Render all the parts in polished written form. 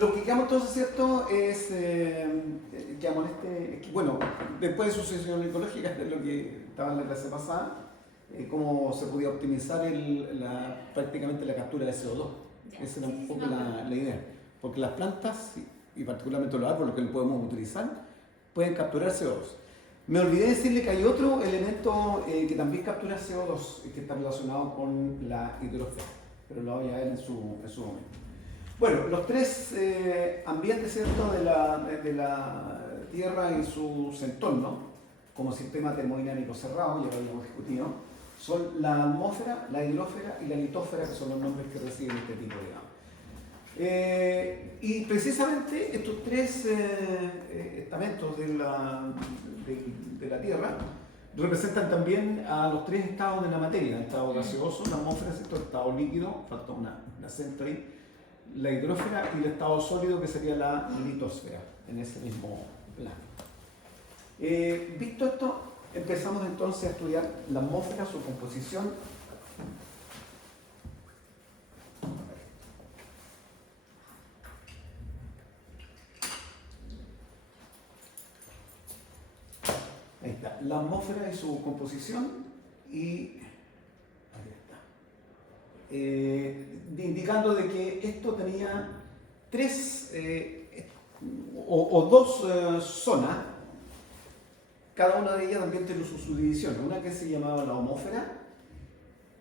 Lo que quedamos entonces, ¿cierto? Es, quedamos bueno, después de sucesión ecológica, es lo que estaba en la clase pasada, cómo se podía optimizar prácticamente la captura de CO2. Esa era un poco la idea. Porque las plantas, y particularmente los árboles que lo podemos utilizar, pueden capturar CO2. Me olvidé decirle que hay otro elemento que también captura CO2 que está relacionado con la hidrosfera, pero lo voy a ver en su momento. Bueno, los tres ambientes, ¿cierto?, de la Tierra y sus entornos, como sistema termodinámico cerrado, ya lo habíamos discutido, son la atmósfera, la hidrosfera y la litosfera, que son los nombres que reciben este tipo de y precisamente estos tres estamentos de la Tierra representan también a los tres estados de la materia: el estado gaseoso, la atmósfera, ¿cierto?, el estado líquido, falta una acento ahí, la hidrosfera, y el estado sólido, que sería la litosfera, en ese mismo plano. Visto esto, empezamos entonces a estudiar la atmósfera, su composición. Ahí está, la atmósfera y su composición, y ahí está. Indicando de que esto tenía tres o dos zonas. Cada una de ellas también tiene su subdivisión. Una que se llamaba la homósfera,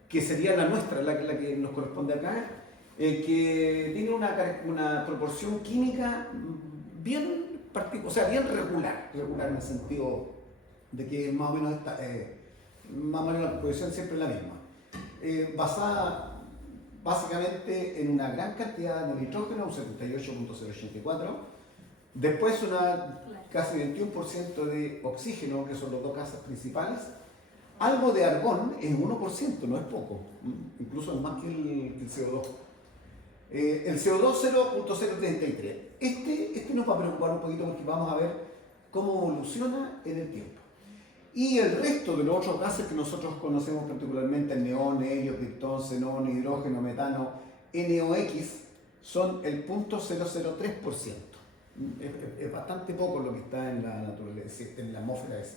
que sería la nuestra, la que nos corresponde acá, que tiene una proporción química bien bien regular en el sentido de que más o menos la proporción siempre es la misma, basada básicamente en una gran cantidad de nitrógeno, un 78.084, después casi 21% de oxígeno, que son los dos gases principales, algo de argón, es 1%, no es poco, incluso más que el CO2. El CO2 0.033. Este nos va a preocupar un poquito porque vamos a ver cómo evoluciona en el tiempo. Y el resto de los otros gases que nosotros conocemos particularmente, el neón, helio, criptón, xenón, hidrógeno, metano, NOx, son el 0.003%. Es bastante poco lo que está en la naturaleza, en la atmósfera esa.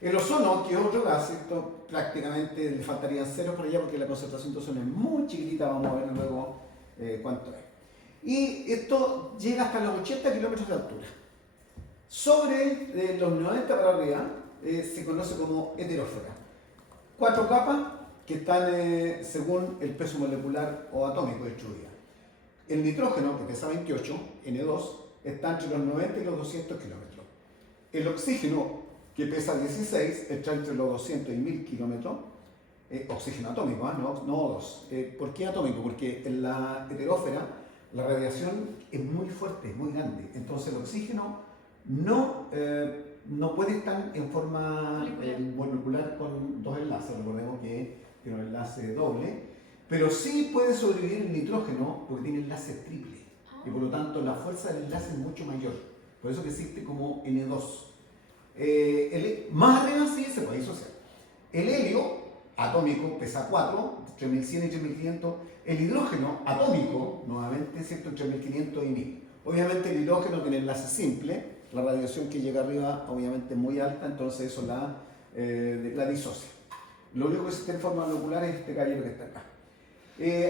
El ozono, que es otro gas, esto prácticamente le faltarían ceros por allá porque la concentración de ozono es muy chiquitita, vamos a ver luego cuánto es. Y esto llega hasta los 80 kilómetros de altura. Sobre los 90 para arriba se conoce como heterósfera. 4 capas que están según el peso molecular o atómico distribuida. El nitrógeno, que pesa 28, N2, está entre los 90 y los 200 kilómetros. El oxígeno, que pesa 16, está entre los 200 y 1000 kilómetros. Oxígeno atómico, no O2. ¿Por qué atómico? Porque en la heterósfera la radiación es muy fuerte, es muy grande. Entonces el oxígeno no puede estar en forma molecular con dos enlaces. Recordemos que tiene un enlace doble, pero sí puede sobrevivir el nitrógeno porque tiene enlace triple. Y por lo tanto la fuerza del enlace es mucho mayor. Por eso que existe como N2. Más arriba sí se puede disociar. El helio atómico pesa 4, entre 1100 y 3500. El hidrógeno atómico, nuevamente, ¿cierto?, entre 1500 y 1000. Obviamente el hidrógeno tiene enlace simple, la radiación que llega arriba obviamente es muy alta, entonces eso la disocia. Lo único que existe en forma molecular es este caballero que está acá.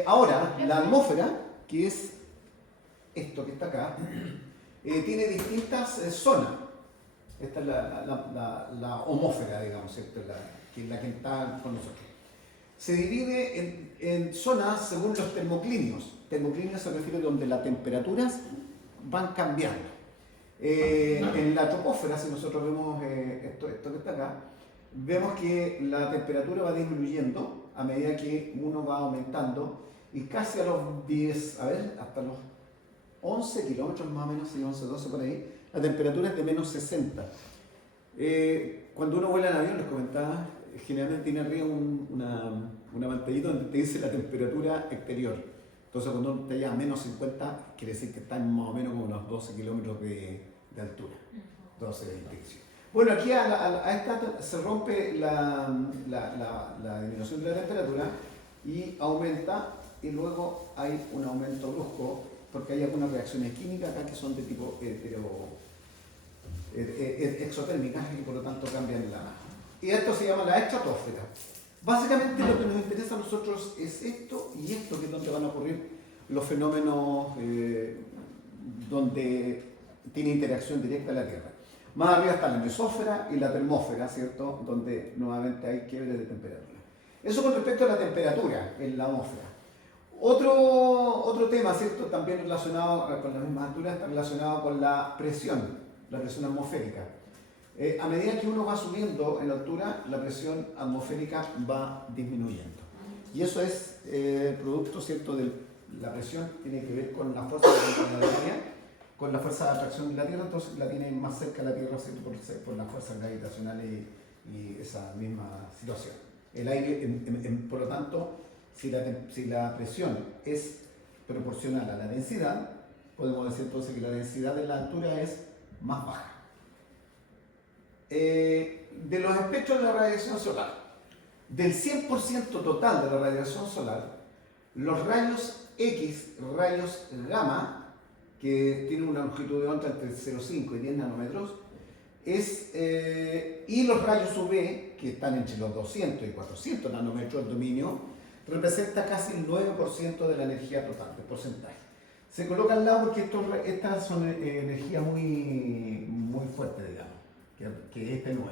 Ahora, la atmósfera, que es esto que está acá, tiene distintas zonas. Esta es la homósfera, digamos, ¿cierto?, la que está con nosotros. Se divide en zonas según los termoclinios. Termoclinios se refiere a donde las temperaturas van cambiando. En la troposfera, si nosotros vemos esto que está acá, vemos que la temperatura va disminuyendo a medida que uno va aumentando, y casi a los 10, hasta los 11 kilómetros más o menos, 11, 12 por ahí, la temperatura es de menos 60. Cuando uno vuela en avión, les comentaba, generalmente tiene arriba una pantallita donde te dice la temperatura exterior. Entonces cuando uno está ya a menos 50, quiere decir que está más o menos como unos 12 kilómetros de altura, 12 de dirección. Bueno, aquí a esta se rompe la disminución de la temperatura y aumenta, y luego hay un aumento brusco porque hay algunas reacciones químicas acá que son de tipo exotérmicas y por lo tanto cambian la masa. Y esto se llama la estratosfera. Básicamente lo que nos interesa a nosotros es esto y esto, que es donde van a ocurrir los fenómenos donde tiene interacción directa la Tierra. Más arriba está la mesósfera y la termósfera, ¿cierto? Donde nuevamente hay quiebres de temperatura. Eso con respecto a la temperatura en la atmósfera. Otro tema, ¿cierto? También relacionado con las mismas alturas, está relacionado con la presión atmosférica. A medida que uno va subiendo en altura, la presión atmosférica va disminuyendo. Y eso es producto, ¿cierto? De la presión tiene que ver con la fuerza gravitatoria, con la fuerza de atracción de la Tierra, entonces la tiene más cerca de la Tierra, ¿cierto? Por las fuerzas gravitacionales y esa misma situación. El aire, por lo tanto, si la presión es proporcional a la densidad, podemos decir entonces que la densidad de la altura es más baja. De los espectros de la radiación solar, del 100% total de la radiación solar, los rayos X, rayos gamma, que tienen una longitud de onda entre 0,5 y 10 nanómetros, y los rayos UV, que están entre los 200 y 400 nanómetros del dominio, representa casi el 9% de la energía total, del porcentaje. Se coloca al lado porque estas son energías muy fuertes, digamos, que este 9.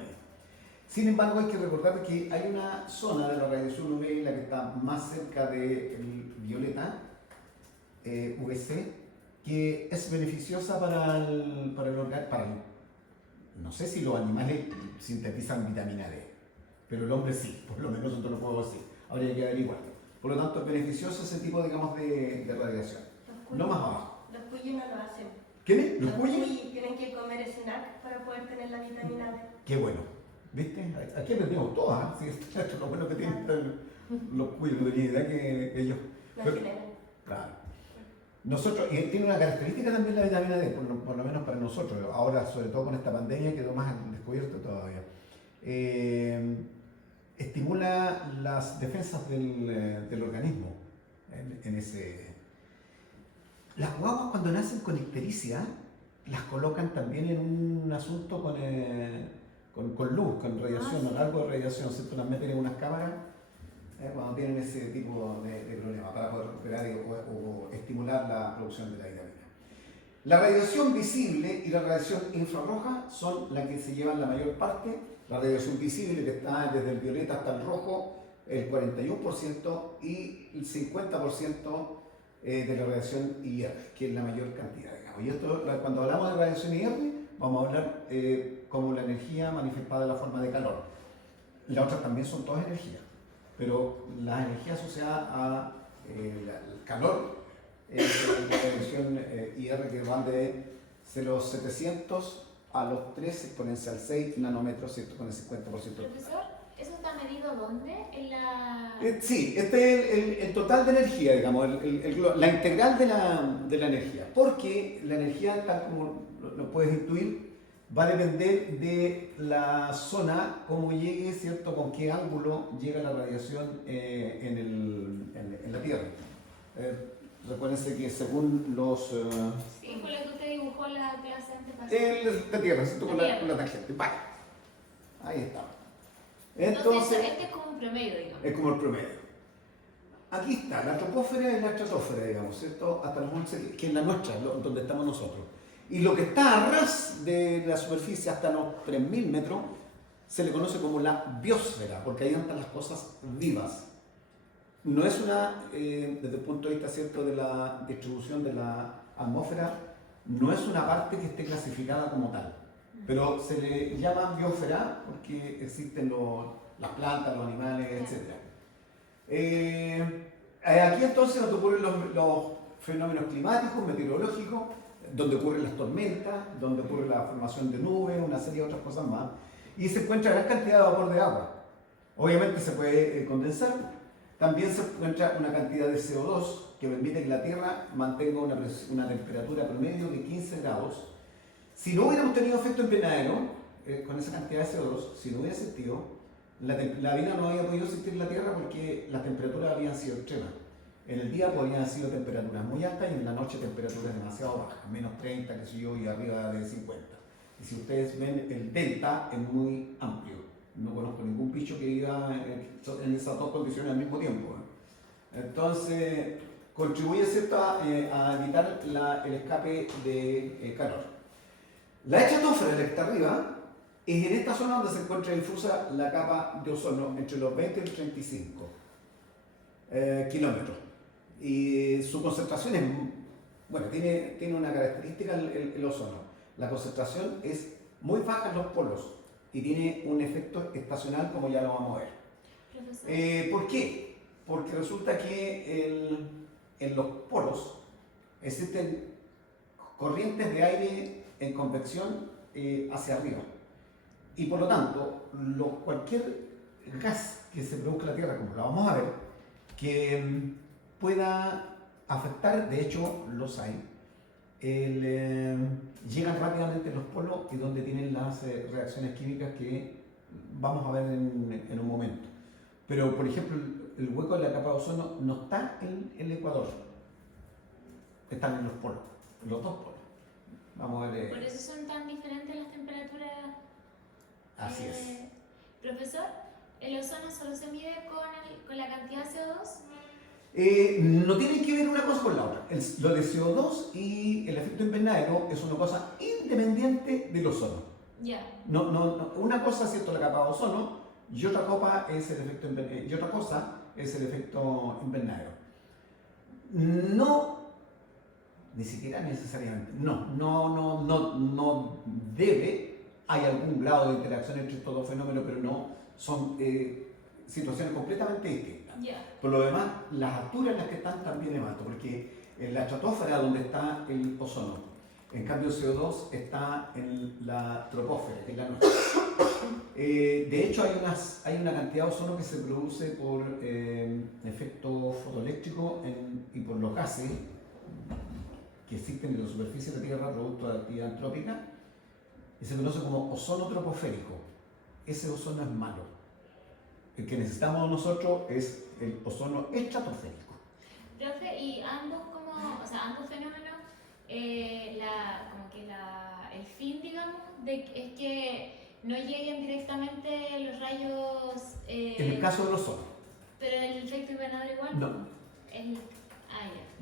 Sin embargo, hay que recordar que hay una zona de la radiación UV, la que está más cerca del violeta, UVC, que es beneficiosa para el organismo. No sé si los animales sintetizan vitamina D, pero el hombre sí, por lo menos eso te lo puedo decir. Habría que averiguarlo. Por lo tanto, es beneficioso ese tipo, digamos, de radiación. No más abajo. Los cuyos no lo hacen. ¿Quiénes? Los cuyos tienen que comer snack para poder tener la vitamina D. Qué bueno. ¿Viste? Aquí aprendimos todas. ¿Eh? Sí, esto es lo bueno que tienen los cuyos. No tenía idea que ellos. Claro. Nosotros, y tiene una característica también la vitamina D, por lo menos para nosotros, ahora sobre todo con esta pandemia quedó más descubierto todavía. Estimula las defensas del organismo en ese... Las guaguas cuando nacen con ictericia las colocan también en un asunto con luz, con radiación, o algo de radiación, ¿cierto? Las meten en unas cámaras cuando tienen ese tipo de problema para poder recuperar o estimular la producción de la vitamina. La radiación visible y la radiación infrarroja son las que se llevan la mayor parte. La radiación visible, que está desde el violeta hasta el rojo, el 41%, y el 50% de la radiación IR, que es la mayor cantidad. Y esto, cuando hablamos de radiación IR, vamos a hablar como la energía manifestada en la forma de calor. Las otras también son todas energías, pero las energías asociadas al calor, la radiación IR, que van de los 700 a los 3 exponencial 6 nanómetros, ¿cierto? Con el 50%. Profesor, ¿eso está medido dónde? En la... Sí, este es el total de energía, digamos, la integral de la energía. Porque la energía, tal como lo puedes intuir, va a depender de la zona, cómo llegue, ¿cierto? Con qué ángulo llega la radiación en la Tierra. Recuérdense que según los... Sí, fue lo que usted dibujó la clase antepasada. La Tierra, ¿cierto? Con la tangente. Vale. Ahí está. Entonces, este es como un promedio, digamos. Es como el promedio. Aquí está, la troposfera y la estratosfera, digamos, ¿cierto? Hasta los 11, que es la nuestra, donde estamos nosotros. Y lo que está a ras de la superficie hasta los 3.000 metros se le conoce como la biosfera, porque ahí están las cosas vivas. No es desde el punto de vista, ¿cierto?, de la distribución de la atmósfera, no es una parte que esté clasificada como tal, pero se le llama biosfera porque existen las plantas, los animales, etc. Aquí entonces donde ocurren los fenómenos climáticos, meteorológicos, donde ocurren las tormentas, donde ocurre la formación de nubes, una serie de otras cosas más, y se encuentra gran cantidad de vapor de agua. Obviamente se puede condensar. También se encuentra una cantidad de CO2 que permite que la Tierra mantenga una temperatura promedio de 15 grados. Si no hubiéramos tenido efecto invernadero, con esa cantidad de CO2, si no hubiera existido, la vida no había podido existir en la Tierra porque las temperaturas habían sido extremas. En el día podrían haber sido temperaturas muy altas y en la noche temperaturas demasiado bajas, menos 30, qué sé yo, y arriba de 50. Y si ustedes ven, el delta es muy amplio. No conozco ningún bicho que viva en esas dos condiciones al mismo tiempo. Entonces, contribuye ¿cierto? A evitar el escape de calor. La estratosfera que está arriba es en esta zona donde se encuentra difusa la capa de ozono entre los 20 y los 35 kilómetros. Y su concentración es, bueno, tiene una característica el ozono. La concentración es muy baja en los polos y tiene un efecto estacional, como ya lo vamos a ver. Profesor. ¿Por qué? Porque resulta que en los polos existen corrientes de aire en convección hacia arriba. Y por lo tanto, cualquier gas que se produzca en la Tierra, como lo vamos a ver, que pueda afectar, de hecho los hay, llegan rápidamente a los polos y donde tienen las reacciones químicas que vamos a ver en un momento. Pero, por ejemplo, el hueco de la capa de ozono no está en el ecuador, están en los polos, en los dos polos. Vamos a ver. Por eso son tan diferentes las temperaturas. Así es. Profesor, ¿el ozono solo se mide con la cantidad de CO2? No tienen que ver una cosa con la otra. Lo de CO2 y el efecto invernadero es una cosa independiente del ozono. Ya. No, una cosa es cierto la capa de ozono y otra cosa es el efecto invernadero. No, ni siquiera necesariamente. No debe. Hay algún grado de interacción entre estos dos fenómenos, pero no son situaciones completamente distintas. Yeah. Por lo demás, las alturas en las que están también es alto, porque en la estratosfera donde está el ozono, en cambio el CO2 está en la troposfera, en la noche. De hecho, hay una cantidad de ozono que se produce por efecto fotoeléctrico y por los gases que existen en la superficie de la Tierra producto de actividad antrópica, y se conoce como ozono troposférico. Ese ozono es malo. El que necesitamos nosotros es el ozono estratosférico. Profe, y ambos fenómenos, el fin, digamos, es que no lleguen directamente los rayos. En el caso del ozono. Pero el efecto invernadero igual. No.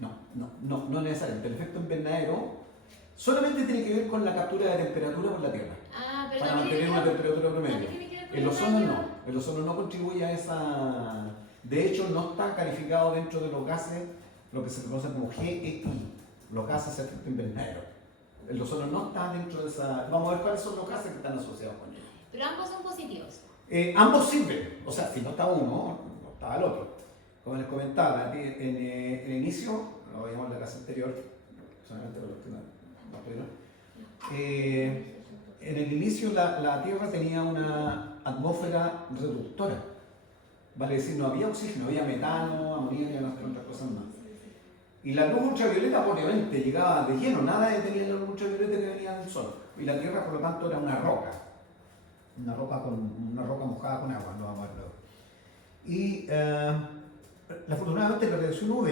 Ya. No necesariamente. El efecto invernadero solamente tiene que ver con la captura de temperatura por la Tierra. Pero para mantener una temperatura promedio. Tiene que ver con El ozono no. El ozono no contribuye a esa. De hecho, no está calificado dentro de los gases, lo que se conoce como GEI, los gases de efecto invernadero. El ozono no está dentro de esa. Vamos a ver cuáles son los gases que están asociados con ellos. Pero ambos son positivos. Ambos sirven. O sea, si no está uno, no está el otro. Como les comentaba, en el inicio, lo veíamos en la clase anterior, solamente por los que no. En el inicio la Tierra tenía una atmósfera reductora, vale decir, no había oxígeno, había metano, amoníaco y otras cosas más. Y la luz ultravioleta obviamente llegaba de lleno, nada detenía la luz ultravioleta que venía del sol. Y la Tierra por lo tanto era una roca mojada con agua, lo vamos a ver luego. Y afortunadamente la radiación UV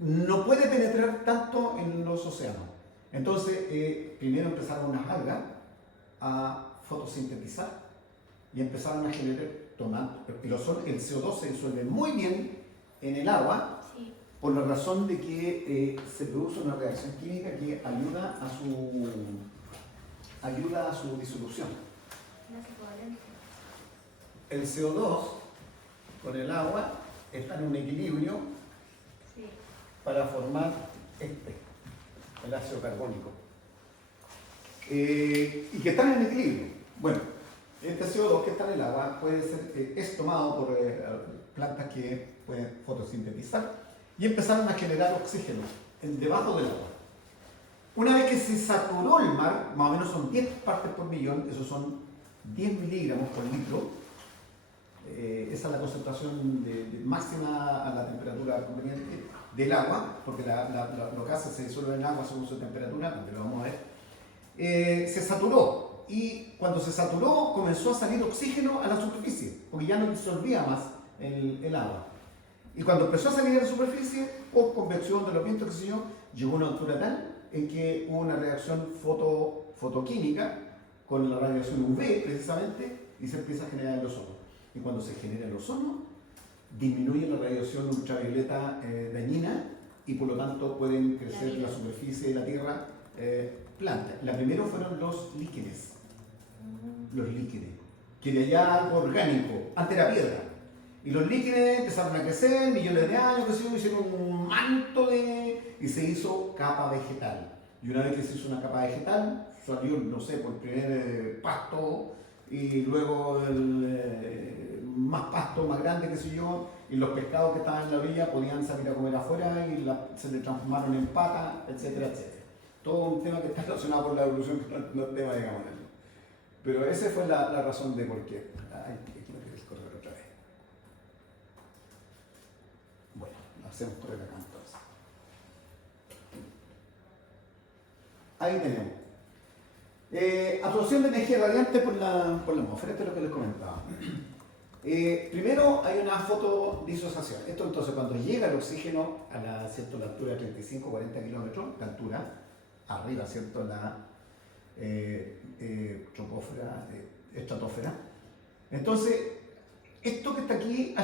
no puede penetrar tanto en los océanos. Entonces, primero empezaron unas algas a fotosintetizar y empezaron a generar, el CO2 se disuelve muy bien en el agua, sí, por la razón de que se produce una reacción química que ayuda a su disolución. El CO2 con el agua está en un equilibrio, sí, para formar el ácido carbónico. Y que están en equilibrio. Bueno, este CO2 que está en el agua es tomado por plantas que pueden fotosintetizar y empezaron a generar oxígeno debajo del agua. Una vez que se saturó el mar, más o menos son 10 partes por millón, esos son 10 miligramos por litro. Esa es la concentración máxima a la temperatura conveniente del agua, porque los gases se disuelven en el agua según su temperatura, donde lo vamos a ver. Se saturó, y cuando se saturó comenzó a salir oxígeno a la superficie, porque ya no disolvía más el agua. Y cuando empezó a salir a la superficie, por convección de los vientos, qué sé yo, llegó a una altura tal en que hubo una reacción fotoquímica con la radiación UV precisamente y se empieza a generar el ozono. Y cuando se genera el ozono, disminuye la radiación ultravioleta dañina y por lo tanto pueden crecer en la superficie de la Tierra plantas. La primera fueron los líquenes, que de allá algo orgánico, antes era piedra. Y los líquenes empezaron a crecer, millones de años, que se hicieron un manto y se hizo capa vegetal. Y una vez que se hizo una capa vegetal, salió, no sé, por el primer pasto, y luego más pasto, más grande, qué sé yo, y los pescados que estaban en la orilla podían salir a comer afuera y se le transformaron en patas, etcétera, etcétera. Todo un tema que está relacionado con la evolución, que no es tema, digamos. Pero esa fue la razón de por qué. Ay, aquí no quieres correr otra vez. Bueno, lo hacemos correr acá entonces. Ahí tenemos. Absorción de energía radiante por la atmósfera, esto es lo que les comentaba. Primero hay una fotodisociación. Esto entonces cuando llega el oxígeno a la altura de 35-40 kilómetros de altura, arriba, ¿cierto? La troposfera, estratosfera. Entonces, esto que está aquí,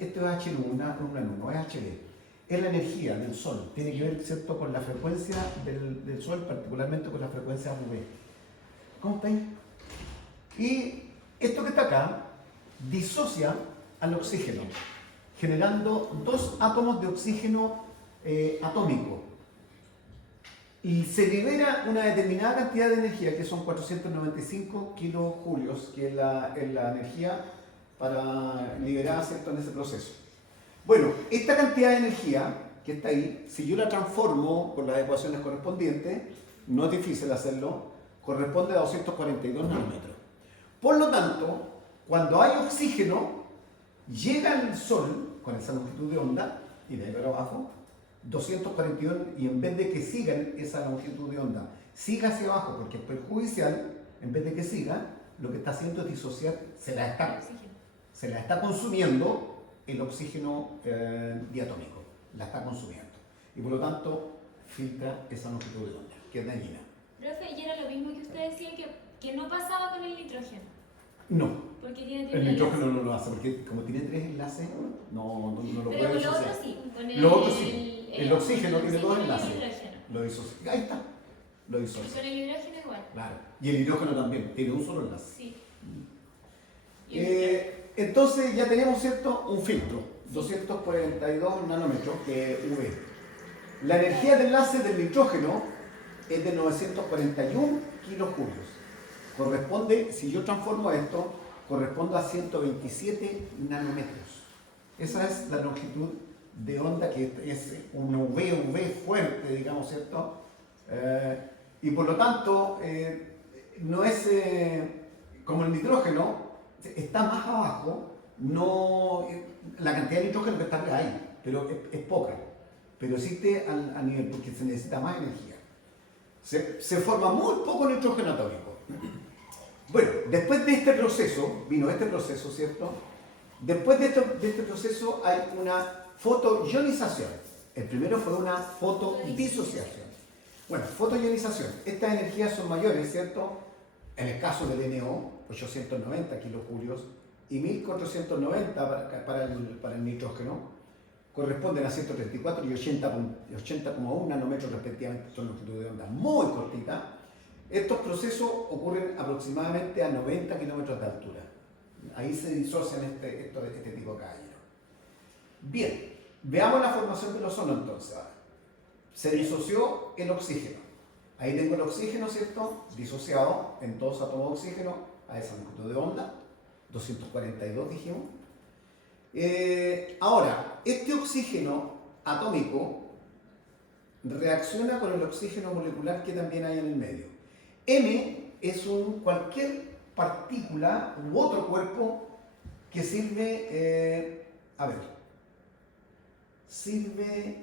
esto es H1, no es HB. Es la energía del Sol, tiene que ver, ¿cierto?, con la frecuencia del Sol, particularmente con la frecuencia UV. ¿Cómo está ahí? Y esto que está acá disocia al oxígeno, generando dos átomos de oxígeno atómico. Y se libera una determinada cantidad de energía, que son 495 kilojulios, que es la energía para liberar, ¿cierto?, en ese proceso. Bueno, esta cantidad de energía que está ahí, si yo la transformo con las ecuaciones correspondientes, no es difícil hacerlo, corresponde a 242 nanómetros. Por lo tanto, cuando hay oxígeno, llega al Sol con esa longitud de onda, y de ahí para abajo, 241, y en vez de que sigan esa longitud de onda, siga hacia abajo porque es perjudicial, en vez de que siga, lo que está haciendo es disociar, se la está consumiendo el oxígeno diatómico, la está consumiendo. Y por lo tanto, filtra esa longitud de onda, que es dañina. Profe, y era lo mismo que usted decía que no pasaba con el nitrógeno. No. Porque tiene El nitrógeno no lo hace, porque como tiene 3 enlaces, no lo puede Pero disociar. lo otro sí. Lo otro sí. El oxígeno tiene 2 enlaces. Y el hidrógeno. Lo disocia. Ahí está. Lo Y disocia. con el hidrógeno igual. Claro. Y el hidrógeno también, tiene un solo enlace. Sí. Entonces ya tenemos, ¿cierto?, un filtro, 242 nanómetros, que es UV. La energía de enlace del nitrógeno es de 941 kilojulios. Corresponde, si yo transformo esto, corresponde a 127 nanómetros. Esa es la longitud de onda, que es un UV fuerte, digamos, ¿cierto? Y por lo tanto, no es como el nitrógeno, está más abajo, no, la cantidad de nitrógeno que está arriba hay, pero es poca. Pero existe a nivel, porque se necesita más energía. Se forma muy poco nitrógeno atómico. Bueno, después de este proceso, vino este proceso, ¿cierto? Después de este proceso hay una fotoionización. El primero fue una fotodisociación. Bueno, fotoionización. Estas energías son mayores, ¿cierto? En el caso del NO, 890 kilojulios y 1490 para el nitrógeno, corresponden a 134 y 80,1 nanómetros respectivamente, son longitudes de onda muy cortitas. Estos procesos ocurren aproximadamente a 90 kilómetros de altura. Ahí se disocian este tipo de caballeros. Bien, veamos la formación del ozono entonces. Se disoció el oxígeno. Ahí tengo el oxígeno, ¿cierto?, disociado en 2 átomos de oxígeno a esa longitud de onda, 242 dijimos. Ahora, este oxígeno atómico reacciona con el oxígeno molecular que también hay en el medio. M es cualquier partícula u otro cuerpo que sirve, sirve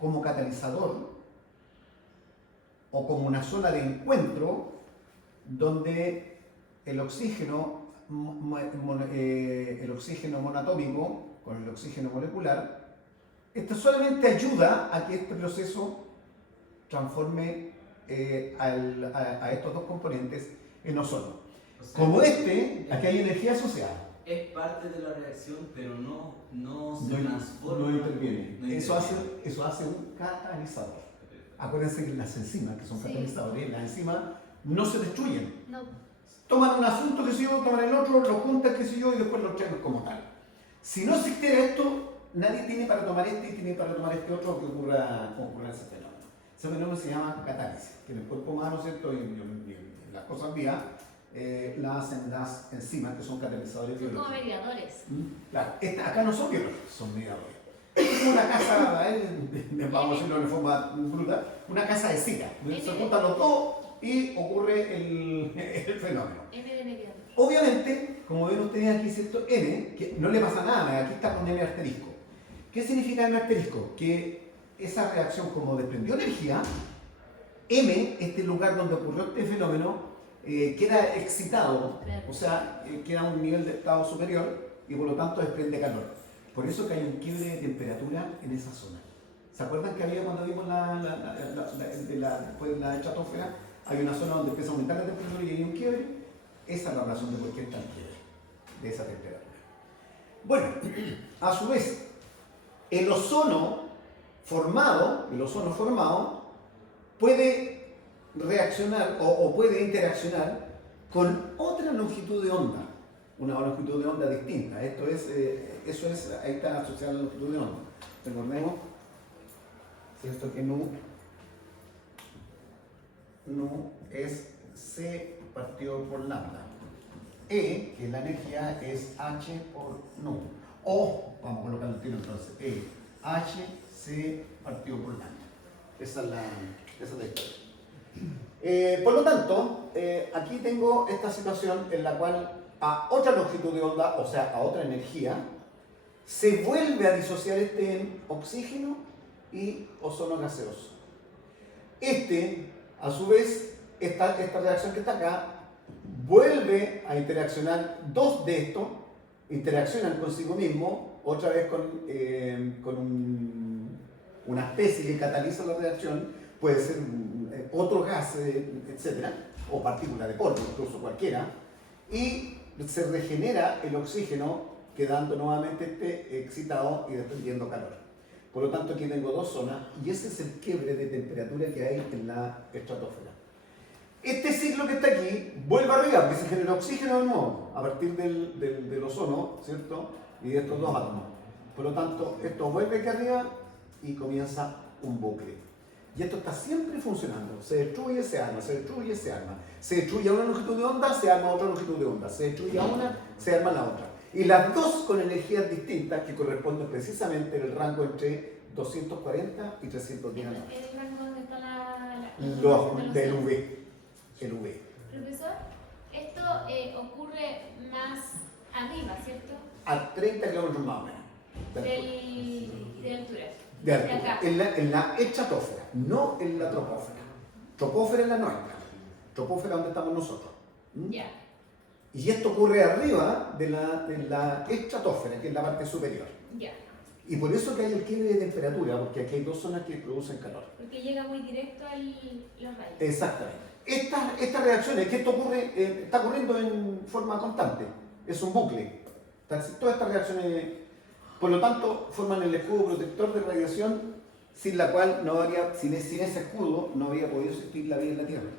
como catalizador o como una zona de encuentro donde el oxígeno monoatómico con el oxígeno molecular, esto solamente ayuda a que este proceso transforme a estos dos componentes en ozono. O sea, Como aquí hay energía asociada. es parte de la reacción, pero no se No, transforma. no interviene. No Eso interviene. hace un catalizador. Acuérdense que las enzimas, que son Sí. catalizadores, las enzimas no se destruyen. No, Toman un asunto, que sé yo, toman el otro, lo juntan, qué sé yo, y después lo traen como tal. Si no existiera esto, nadie tiene para tomar este y tiene para tomar este otro que ocurra ese fenómeno. Ese fenómeno se llama catálisis, que en el cuerpo humano, ¿cierto? Y en las cosas vivas, la hacen las enzimas, que son catalizadores son como biológicos. mediadores. Claro, acá no son biológicos, son mediadores. Es como una casa, vamos a decirlo de forma bruta, una casa de cita. Se juntan los dos y ocurre el fenómeno. M de mediador. Obviamente, como ven ustedes aquí, ¿cierto? M, que no le pasa nada, aquí está con M asterisco. ¿Qué significa M asterisco? Que esa reacción, como desprendió energía, M, este lugar donde ocurrió este fenómeno, queda excitado, Claro. o sea, queda a un nivel de estado superior y por lo tanto desprende calor. Por eso que hay un quiebre de temperatura en esa zona. ¿Se acuerdan que había cuando vimos después de la estratosfera? Hay una zona donde empieza a aumentar la temperatura y hay un quiebre. Esa es la razón de por qué está el quiebre de esa temperatura. Bueno, a su vez, el ozono formado puede reaccionar o puede interaccionar con otra longitud de onda, una longitud de onda distinta. Eso es, ahí está asociada la longitud de onda. Recordemos, ¿cierto? Que nu es C partido por lambda. E, que la energía, es H por nu. O, vamos a colocarlo al tiro entonces, H, C partido por lambda. Esa es la historia. Por lo tanto, aquí tengo esta situación en la cual a otra longitud de onda, o sea, a otra energía, se vuelve a disociar en oxígeno y ozono gaseoso. A su vez, esta reacción que está acá, vuelve a interaccionar, dos de estos interaccionan consigo mismo, otra vez con una especie que cataliza la reacción, puede ser otro gas, etcétera, o partícula de polvo, incluso cualquiera, y se regenera el oxígeno quedando nuevamente excitado y desprendiendo calor. Por lo tanto, aquí tengo dos zonas y ese es el quiebre de temperatura que hay en la estratosfera. Este ciclo que está aquí vuelve arriba porque se genera oxígeno de nuevo a partir del ozono, ¿cierto? Y de estos dos átomos. Por lo tanto, esto vuelve aquí arriba y comienza un bucle. Y esto está siempre funcionando. Se destruye, se arma, se destruye, se arma. Se destruye a una longitud de onda, se arma a otra longitud de onda. Se destruye a una, se arma a la otra. Y las dos con energías distintas que corresponden precisamente en el rango entre 240 y 310 nanometros. ¿El rango donde está Del UV. El UV. Profesor, esto ocurre más arriba, ¿cierto? A 30 kilómetros más o menos. De altura. De altura. acá. En la estratosfera, no en la tropósfera. Tropósfera es la nuestra. Tropósfera es donde estamos nosotros. Ya. Y esto ocurre arriba de la estratosfera, que es la parte superior. Ya. Y por eso que hay el quiebre de temperatura, porque aquí hay dos zonas que producen calor. Porque llega muy directo a los rayos. Exactamente. Estas reacciones, que esto ocurre, está ocurriendo en forma constante, es un bucle. Todas estas reacciones, por lo tanto, forman el escudo protector de radiación, sin la cual no habría, sin ese escudo no habría podido existir la vida en la Tierra.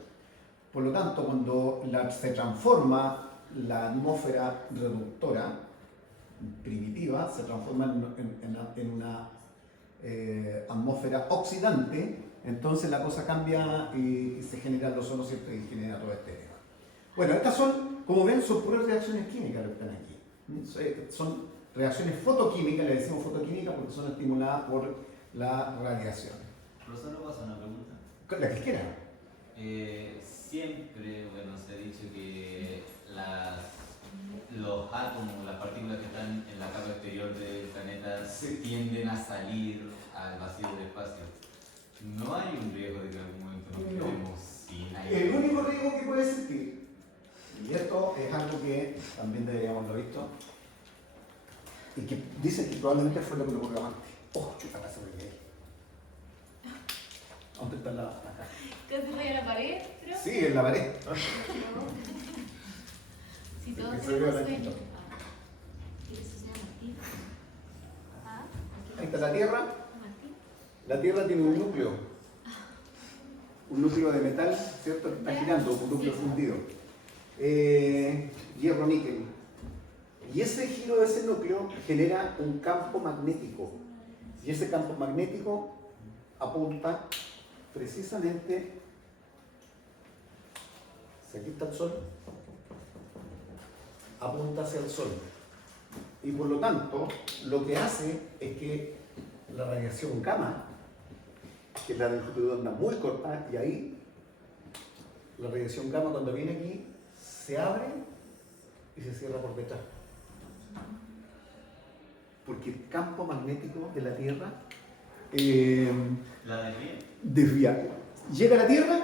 Por lo tanto, cuando se transforma la atmósfera reductora primitiva, se transforma en una atmósfera oxidante, entonces la cosa cambia y se genera el ozono, ¿cierto? Y genera todo este tema. Bueno, estas son, como ven, son puras reacciones químicas lo que están aquí. Son reacciones fotoquímicas, le decimos fotoquímicas porque son estimuladas por la radiación. Profesor, ¿le puedo hacer una pregunta? La que quieran. Siempre, bueno, se ha dicho que los átomos, las partículas que están en la capa exterior del planeta tienden a salir al vacío del espacio. ¿No hay un riesgo de que en algún momento nos quedemos sin aire? El único riesgo que puede existir, y esto es algo que también deberíamos haberlo visto, y que dicen que probablemente fue lo que lo ocurrió antes. ¡Oh, chuta, la sobreviví! ¿Dónde está la acá? ¿Qué se fue a la pared, creo? Sí, en la pared. Si todos Que se tenemos vea sueño. blanquito. ¿Qué se llama Martín? Ah, Ahí está la Tierra. Martín. La Tierra tiene un núcleo de metal, ¿cierto? Que está girando, un núcleo fundido. Hierro, níquel. Y ese giro de ese núcleo genera un campo magnético. Y ese campo magnético apunta precisamente, si aquí está el Sol, apunta hacia el Sol. Y por lo tanto, lo que hace es que la radiación gamma, que es la longitud de onda muy corta, y ahí la radiación gamma cuando viene aquí se abre y se cierra por detrás. Porque el campo magnético de la Tierra ¿La desvía? desvía. Llega a la Tierra,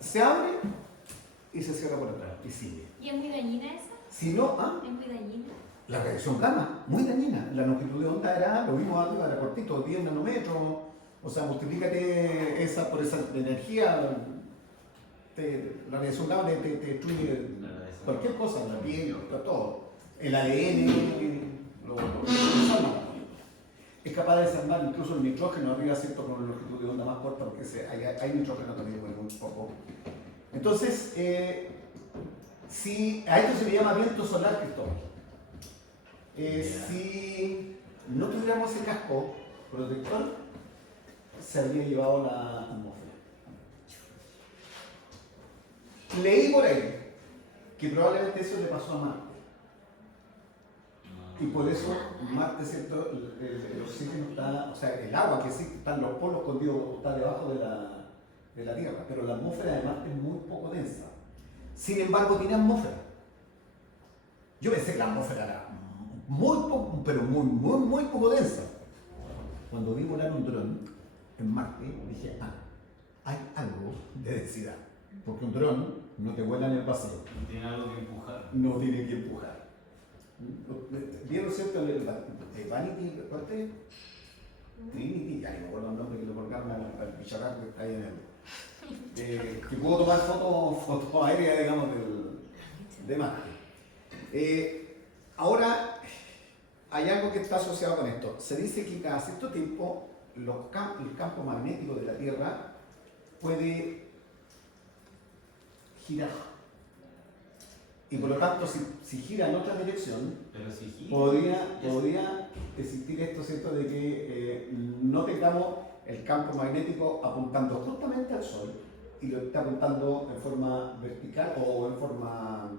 se abre y se cierra por atrás y sigue. ¿Y es muy dañina esa? Si no, ¿Es muy dañina? la radiación gamma, muy dañina. La longitud de onda era, lo vimos antes, era cortito, 10 nanómetros. O sea, multiplícate esa por esa energía. La radiación gamma te destruye cualquier cosa, la piel, todo. El ADN, lo desarma. Es capaz de desarmar incluso el nitrógeno arriba, ¿cierto? Con una longitud de onda más corta, porque hay nitrógeno también muy poco. Entonces, a esto se le llama viento solar, Cristóbal. Si no tuviéramos ese casco protector, se habría llevado la atmósfera. Leí por ahí que probablemente eso le pasó a Marte. Y por eso Marte, ¿cierto? El oxígeno está, o sea, el agua que sí está en los polos escondidos, está debajo de la Tierra, pero la atmósfera de Marte es muy poco densa. Sin embargo, tiene atmósfera. Yo pensé que la atmósfera era muy poco, pero muy poco densa. Cuando vi volar un dron en Marte, dije, hay algo de densidad. Porque un dron no te vuela en el vacío. No tiene algo que empujar. No tiene que empujar. ¿Vieron cierto el Vanity? ¿Cuál es? Trinity, ya no me acuerdo el nombre que le colgaron al bicharraco que está ahí en el. Que pudo tomar fotos aéreas, digamos, de Marte. Ahora, hay algo que está asociado con esto. Se dice que cada cierto tiempo el campo magnético de la Tierra puede girar. Y por lo tanto, si gira en otra dirección, Pero si gira, podría existir esto, ¿cierto? De que no tengamos el campo magnético apuntando justamente al Sol y lo está apuntando en forma vertical o en forma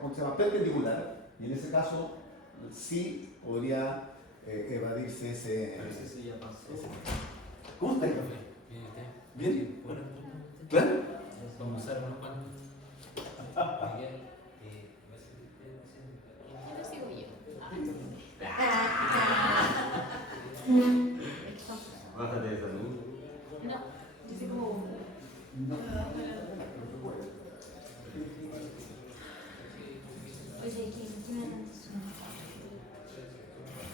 ¿cómo se llama? Perpendicular, y en ese caso sí podría evadirse ese. pero eso ya pasó. ¿Cómo está? Bien, ¿Bien? bueno, ¿Claro? vamos a usar unos cuantos. Miguel, Yo lo sigo yo. Bájate de salud. No, yo soy como uno. No. Oye, ¿quién me da tanto sueño?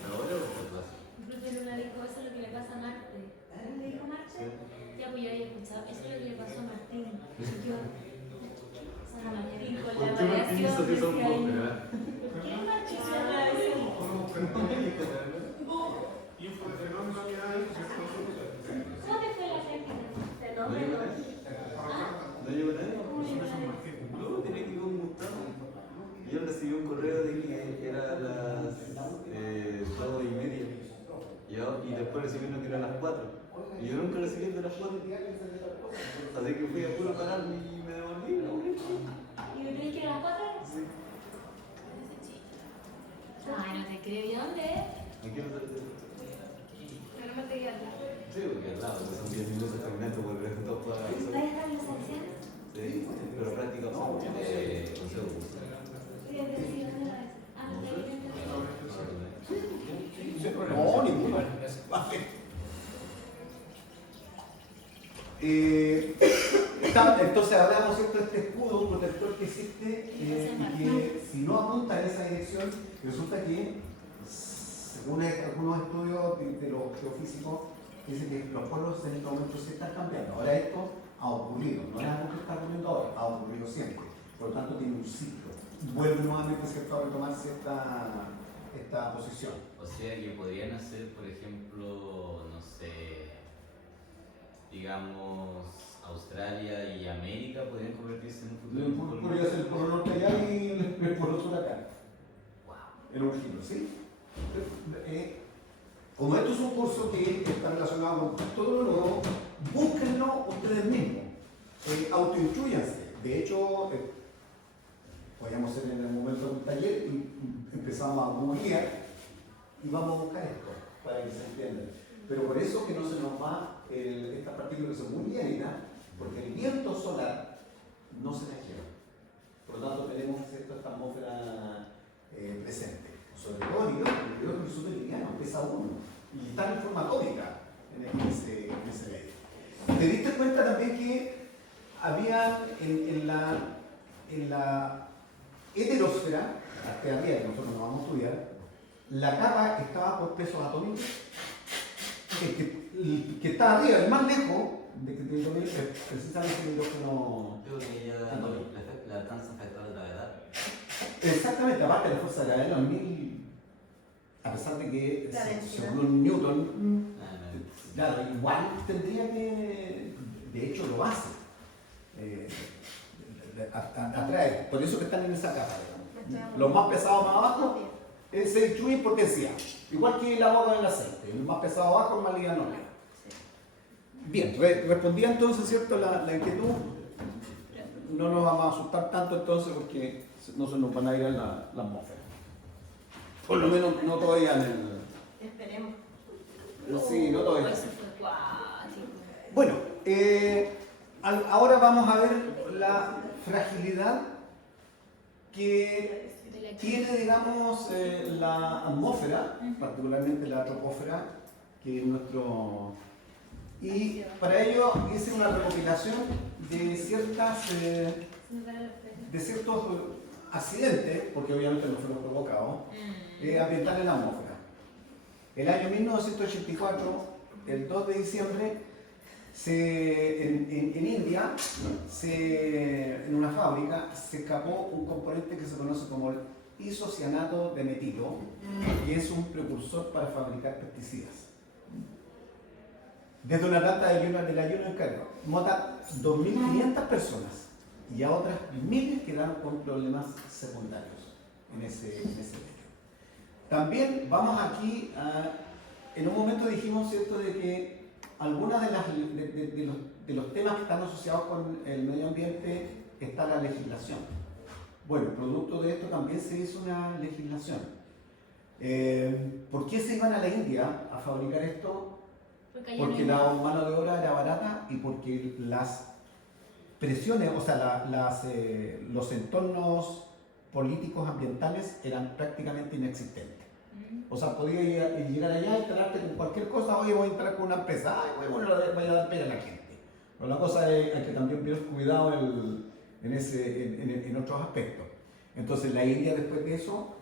¿Ahora o por vas? Incluso Luna dijo, eso es lo que le pasa a Marte. ¿Le dijo Marte? Ya, pues yo había escuchado, eso es lo que le pasó a Martín. Y yo, San Martín con la radiación, decía él. ¿Por qué Martín se la radiación? ¿Cómo te fue la técnica? ¿No llegó nadie? ¿No llegó nadie? No, tiene que ir con Gustavo. Yo recibí un correo de que era las 2:30. Y después recibí uno que era a las 4. Y yo nunca recibí el de las 4. Así que fui a puro pararme y me devolví. ¿Y me crees que era las 4? Sí. Ay, no te creo. ¿Y dónde es? Aquí no te. Pero no me te quedas. Sí, porque al lado, son 10 minutos caminando por el dos cuadras. ¿Vas a estar en los ancianos? Sí, pero prácticamente. Consejo. ¿Qué decir dónde va eso? Ah, no te digo. No, ninguno. Entonces hablamos, ¿cierto?, de este escudo protector que existe y que si no apunta en esa dirección, resulta que, según algunos estudios de los geofísicos, dicen que los polos en este momento se están cambiando. Ahora esto ha ocurrido, no es algo que está ocurriendo ahora, ha ocurrido siempre. Por lo tanto tiene un ciclo. Vuelve nuevamente, ¿cierto?, a retomarse esta posición. O sea que podrían hacer, por ejemplo, no sé, digamos, Australia y América podrían convertirse en un futuro. Podría ser el polo norte allá y el polo sur acá. Wow. En un giro, ¿sí? Como esto es un curso que está relacionado con todo lo nuevo, búsquenlo ustedes mismos. Autoinstruyanse. De hecho, podríamos hacer en el momento un taller y empezamos a googlear y vamos a buscar esto para que se entienda. Pero por eso que no se nos va estas partículas que son muy ligeras, porque el viento solar no se las lleva. Por lo tanto, tenemos esta atmósfera presente. Sobre todo el hidrógeno es súper liviano, pesa 1 y está en forma atómica en ese medio. ¿Te diste cuenta también que había en la heterosfera, hasta arriba que nosotros nos vamos a estudiar, la capa estaba por pesos atómicos? El que está arriba, el más lejos de que es precisamente el hidrógeno. Creo que ya la alcanza a afectar la gravedad. Exactamente, aparte de la fuerza de gravedad, a pesar de que La densidad. según Newton, Ah, claro, igual tendría que, de hecho lo hace, atrae, por eso que están en esa capa, digamos. Los más pesados más abajo se distribuyen por densidad, igual que el agua con el aceite, el más pesado abajo, el más liviano arriba. Bien, respondía entonces, ¿cierto?, la inquietud. No nos vamos a asustar tanto entonces porque no se nos van a ir a la atmósfera. Por lo menos no todavía en el... Esperemos. Sí, no todavía. Eso fue cuático. Bueno, ahora vamos a ver la fragilidad que tiene, digamos, la atmósfera, particularmente la troposfera, que es nuestro... Y para ello hice una recopilación de ciertos accidentes, porque obviamente no fueron provocados, ambientales en la atmósfera. El año 1984, el 2 de diciembre, en India, en una fábrica, se escapó un componente que se conoce como el isocianato de metilo, que es un precursor para fabricar pesticidas. Desde una planta del ayuno en Cairo, mata 2.500 personas y a otras miles quedaron con problemas secundarios en ese medio. También vamos aquí, en un momento dijimos, ¿cierto?, de que algunos de los temas que están asociados con el medio ambiente está la legislación. Bueno, producto de esto también se hizo una legislación. ¿Por qué se iban a la India a fabricar esto? Porque la mano de obra era barata y porque las presiones, o sea, los entornos políticos ambientales eran prácticamente inexistentes. O sea, podías llegar allá, instalarte con cualquier cosa, oye, voy a entrar con una empresa, ay, bueno, voy a dar pena a la gente. Pero la cosa es que también tienes cuidado en otros aspectos. Entonces la India después de eso,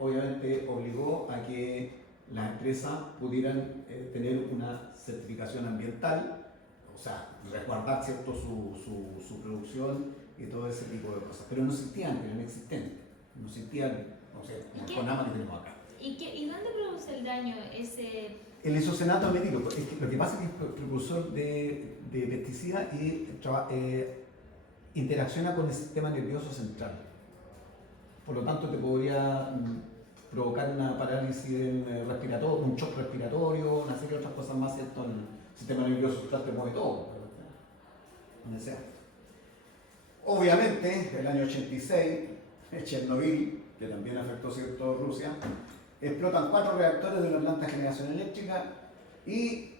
obviamente obligó a que las empresas pudieran tener una certificación ambiental, o sea, resguardar, ¿cierto?, su producción y todo ese tipo de cosas. Pero no existían, eran inexistentes. No existían, no sé, el CONAMA que tenemos acá. ¿Y dónde produce el daño ese? El isocenato de metilo, es que lo que pasa es que es precursor de pesticidas y interacciona con el sistema nervioso central. Por lo tanto, te podría provocar una parálisis respiratoria, un shock respiratorio, una serie de otras cosas más, ¿cierto? El sistema nervioso central te mueve todo, donde sea. Obviamente, el año 86, en Chernobyl, que también afectó, ¿cierto?, Rusia, explotan 4 reactores de una planta de generación eléctrica y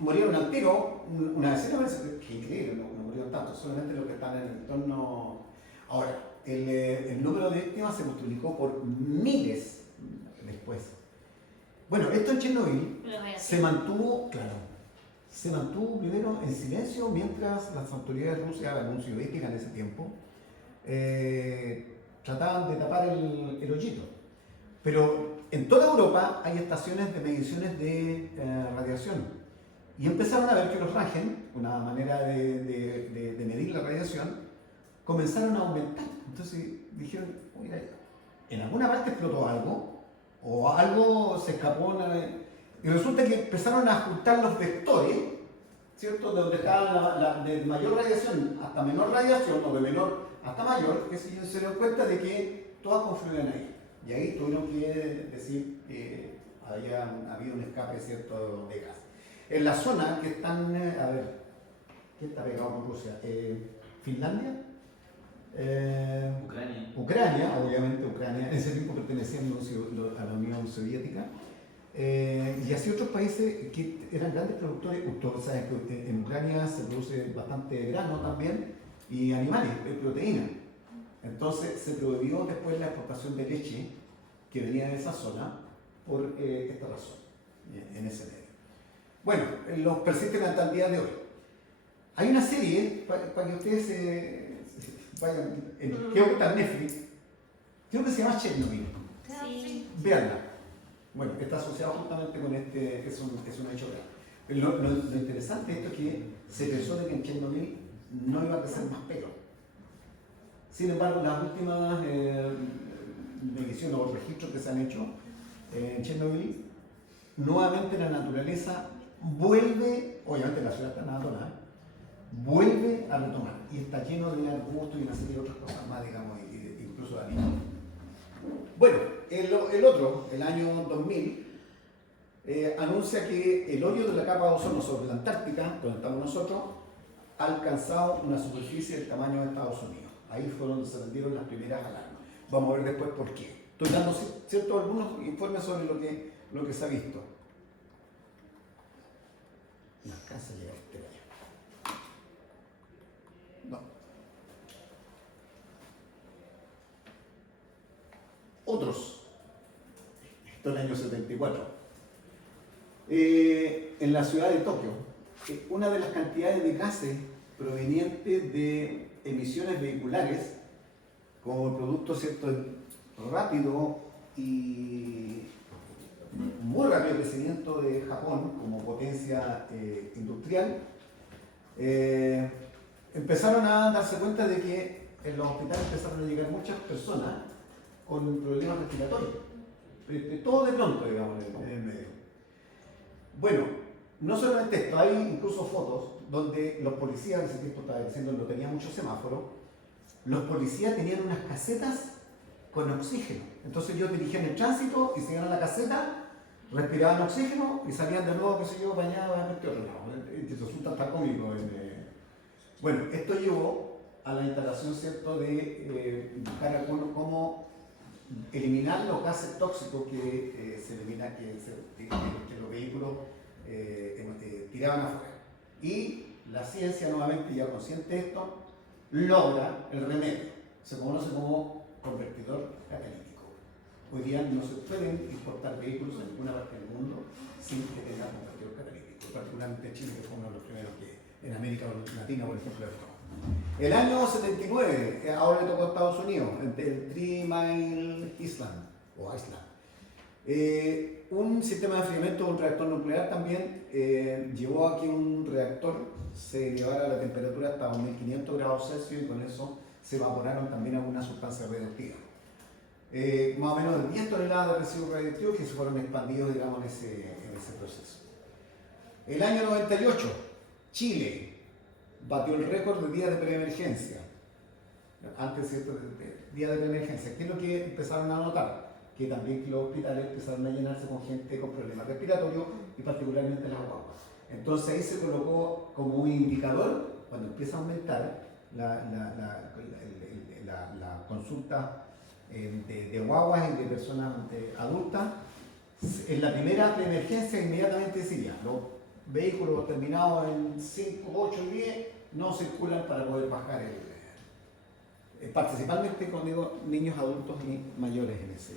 murieron al tiro, una decena de veces, que increíble, no murieron tantos, solamente los que están en el entorno. Ahora, el número de víctimas se multiplicó por miles después. Bueno, esto en Chernobyl se mantuvo, claro, se mantuvo primero en silencio mientras las autoridades rusas, la Unión Soviética en ese tiempo, trataban de tapar el hoyito. Pero en toda Europa hay estaciones de mediciones de radiación. Y empezaron a ver que los Röntgen, una manera de medir la radiación, comenzaron a aumentar. Entonces dijeron, mira, en alguna parte explotó algo, o algo se escapó, y resulta que empezaron a ajustar los vectores, ¿cierto? De donde estaba de mayor radiación hasta menor radiación, o de menor hasta mayor, que se dieron cuenta de que todas confluían ahí. Y ahí tuvieron que decir que había habido un escape, ¿cierto?, de gas. En la zona que están, a ver, ¿qué está pegado con Rusia? ¿Finlandia? Ucrania. Ucrania, obviamente Ucrania, en ese tiempo pertenecía a la Unión Soviética, y así otros países que eran grandes productores. Ustedes saben que en Ucrania se produce bastante grano también y animales, proteínas. Entonces se prohibió después la exportación de leche que venía de esa zona por esta razón, en ese medio. Bueno, los persisten hasta el día de hoy. Hay una serie, para que ustedes vayan, creo que está en Netflix, creo que se llama Chernobyl. Sí. Veanla. Bueno, está asociado justamente con este, es un hecho real. Lo interesante de esto es que se pensó de que en Chernobyl no iba a crecer más pelo. Sin embargo, las últimas mediciones o registros que se han hecho en Chernobyl, nuevamente la naturaleza vuelve, obviamente la ciudad está abandonada, vuelve a retomar y está lleno de arbustos y una serie de otras cosas más, digamos, incluso de animales. Bueno, el otro, el año 2000, anuncia que el hoyo de la capa de ozono sobre la Antártica, donde estamos nosotros, ha alcanzado una superficie del tamaño de Estados Unidos. Ahí fue donde se vendieron las primeras alarmas. Vamos a ver después por qué. Estoy dando algunos informes sobre lo que se ha visto. No alcanza a llegar este año. No. Otros. Esto es el año 74. En la ciudad de Tokio, una de las cantidades de gases provenientes de emisiones vehiculares como producto, ¿cierto?, rápido y muy rápido crecimiento de Japón como potencia industrial, empezaron a darse cuenta de que en los hospitales empezaron a llegar muchas personas con problemas respiratorios. Todo de pronto, digamos, en el medio. Bueno, no solamente esto, hay incluso fotos donde los policías, ese tiempo estaba diciendo, no tenía muchos semáforos, los policías tenían unas casetas con oxígeno. Entonces ellos dirigían el tránsito y se iban a la caseta, respiraban oxígeno y salían de nuevo, qué sé yo, bañados a este otro lado. Resulta hasta cómico. Bueno, esto llevó a la instalación, ¿cierto?, de buscar cómo eliminar los gases tóxicos que se elimina, que los vehículos tiraban afuera. Y la ciencia, nuevamente ya consciente de esto, logra el remedio. Se conoce como convertidor catalítico. Hoy día no se pueden importar vehículos en ninguna parte del mundo sin que tengan convertidor catalítico, particularmente Chile, que fue uno de los primeros que en América Latina, por ejemplo, el año 79, ahora le tocó a Estados Unidos, el 3 Mile Island, o Island. Un sistema de enfriamiento de un reactor nuclear también llevó a que un reactor se elevara la temperatura hasta 1500 grados Celsius y con eso se evaporaron también algunas sustancias radioactivas. Más o menos 10 toneladas de residuos radioactivos que se fueron expandidos, digamos, en ese proceso. El año 98, Chile batió el récord de días de preemergencia. Antes, ¿cierto?, de días de preemergencia. ¿Qué es lo que empezaron a notar? Que también los hospitales empezaron a llenarse con gente con problemas respiratorios y particularmente las guaguas. Entonces ahí se colocó como un indicador, cuando empieza a aumentar la consulta de guaguas y de personas adultas, en la primera preemergencia inmediatamente decía, los vehículos terminados en 5, 8 y 10 no circulan para poder bajar principalmente con niños, adultos y mayores en ese.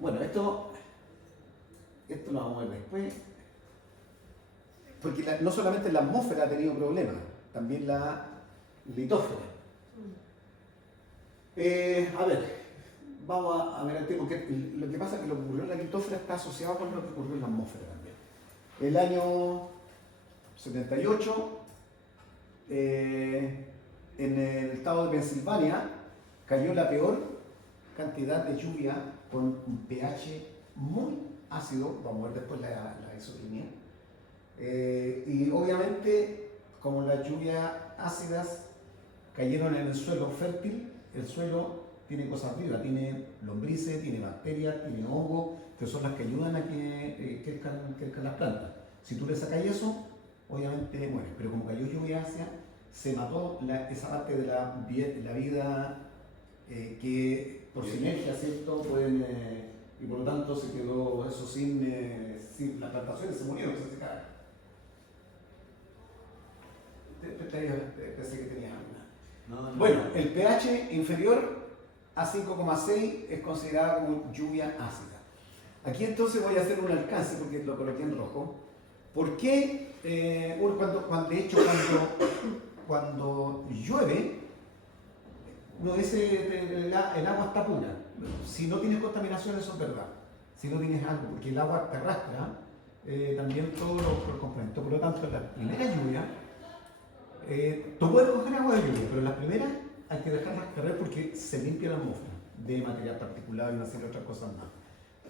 Bueno, esto lo vamos a ver después. Porque no solamente la atmósfera ha tenido problemas, también la litósfera. A ver, vamos a ver el tema, porque lo que pasa es que lo que ocurrió en la litósfera está asociado con lo que ocurrió en la atmósfera también. El año 78, en el estado de Pensilvania, cayó la peor cantidad de lluvia con un pH muy ácido, vamos a ver después la isotonía. Y obviamente, como las lluvias ácidas cayeron en el suelo fértil, el suelo tiene cosas vivas, tiene lombrices, tiene bacterias, tiene hongos, que son las que ayudan a que crezcan las plantas. Si tú le sacas eso, obviamente muere. Pero como cayó lluvia ácida, se mató esa parte de la vida que por sinergia, ¿cierto? Pueden, y por lo tanto se quedó eso sin las plantaciones, se murieron, se secaron. Pensé que tenía alguna. Bueno, el pH inferior a 5,6 es considerado como lluvia ácida. Aquí entonces voy a hacer un alcance porque lo coloqué en rojo. ¿Por qué cuando llueve, uno dice el agua está pura? Si no tienes contaminación, eso es verdad. Si no tienes algo, porque el agua te arrastra también todos los componentes. Por lo tanto, en la primera lluvia, tú puedes coger agua de lluvia, pero en las primeras hay que dejarlas correr porque se limpia la atmósfera de material particulado y una serie de otras cosas más.